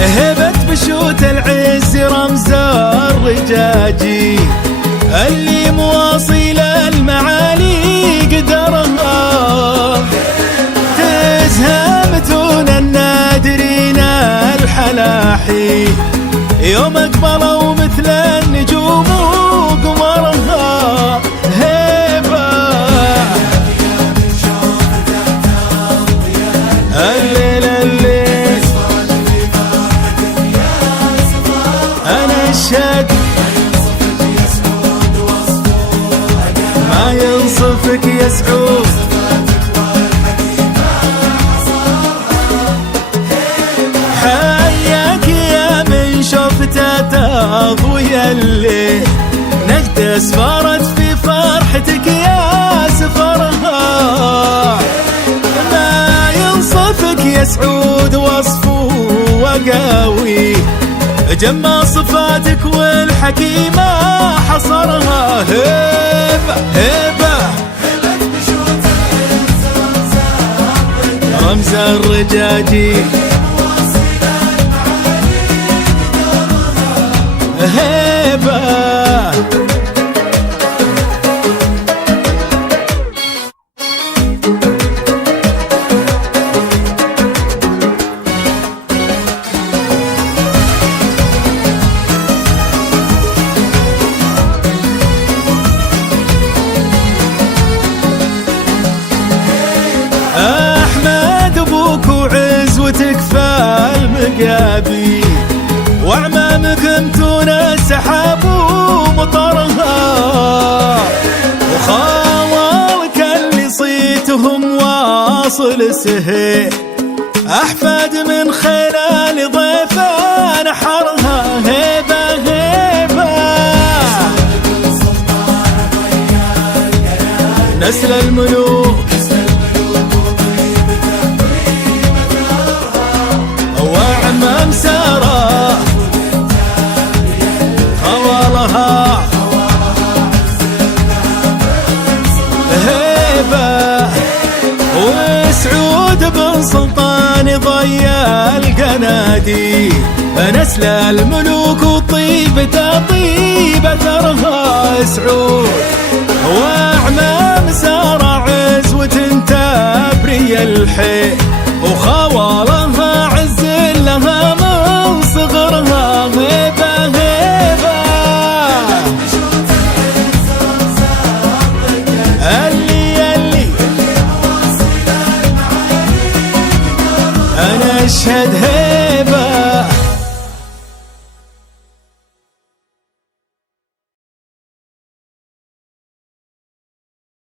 هبة بشوت العز رمز الرجاجي اللي مواصل المعالي قدرها، تزهى متون النادرين الحلاحي يوم اقبلوا مثل النجوم وقمرها. هبة الليل الليل انا اشهد ما ينصفك يا سعود، حياك يا من شفته تضوي الليل، نجد اسفرت في فرحتك يا سفرها. ما ينصفك يا سعود وصفه وقاوي، جمع صفاتك والحكيمة حصرها. هبة هبة رمز الرجاجي هبة. أحمد أبوك وعزوتك فالمقابي، وأعمامك تون السحاب ومطرها، وخوالك اللي صيتهم واصل السهيل، أحفاد من خلال ضيفان نحرها. هبة هبة نسل الملوك وأعمام سارة خوالها. هبة وسعود بن سلطان ضيا القنادي، نسل الملوك وطيبة طيبة ترها سعود، وأعمام سارة عزوة تبري الحي، وخوالها عز لها من صغرها. هبة هبة اللي أنا أشهد.